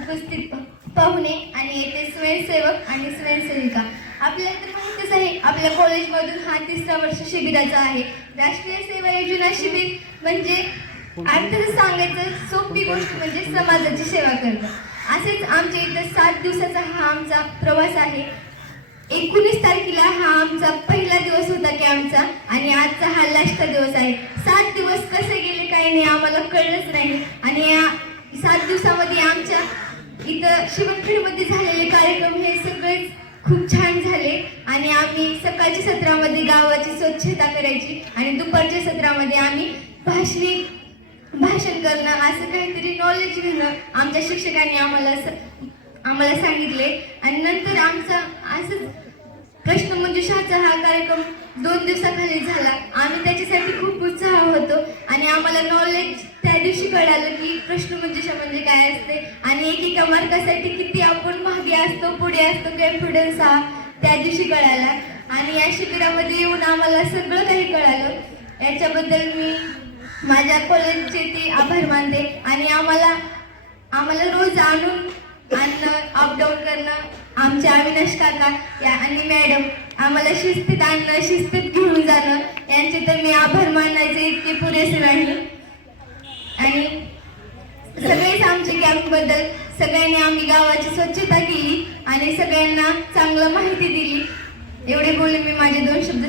उपस्थित पाहुणे आणि येथे स्वयंसेवक आणि स्वयंसेविका, आपल्याला तर माहितीच आहे आपल्या कॉलेजमधून हा 3रा वर्ष शिबिराचा आहे. राष्ट्रीय सेवा योजना शिबिर म्हणजे अर्थात सांगायचं सोपी गोष्ट म्हणजे समाजाची सेवा करणं. असेच आमच्या इथं 7 दिवसाचा हा आमचा प्रवास आहे. 19 तारखेला हा आमचा पहिला दिवस होता कॅम्पचा आणि आजचा हा लास्ट दिवस आहे. 7 दिवस कसे गेले काही नाही आम्हाला कळलंच नाही. आणि या 7 दिवसामध्ये आमच्या इथं शिवणखेडमध्ये झालेले कार्यक्रम हे सगळेच खूप छान झाले. आणि आम्ही सकाळच्या सत्रामध्ये गावाची स्वच्छता करायची आणि दुपारच्या सत्रामध्ये आम्ही भाषण करणं असं काहीतरी नॉलेज घेणं आमच्या शिक्षकांनी आम्हाला सांगितले. आणि नंतर आमचा असंच प्रश्नमंजुषाचा हा कार्यक्रम 2 दिवसाखाली झाला. आम्ही त्याच्यासाठी खूप उत्साह होतो आणि आम्हाला नॉलेज त्या दिवशी कळालं की प्रश्नमंजुषा म्हणजे काय असते आणि एकेका मार्कासाठी किती आपण मागे असतो, पुढे असतो, कॉन्फिडन्स हा त्या दिवशी कळाला. आणि या शिबिरामध्ये येऊन आम्हाला सगळं काही कळालं. याच्याबद्दल मी माझ्या कॉलेजचे ते आभार मानते. आणि आम्हाला रोज आणणं अपडाऊन करणं आमच्या अविनाश काका आणि मॅडम आम्हाला शिस्तीत आणणं, शिस्तीत घेऊन जाणं यांचे तर मी आभार मानायचे इतके पुरेसे नाही. आणि सगळेच आमच्या कॅम्पबद्दल सगळ्यांनी आम्ही गावाची स्वच्छता केली आणि सगळ्यांना चांगलं माहिती दिली. एवढे बोलून मी माझे 2 शब्द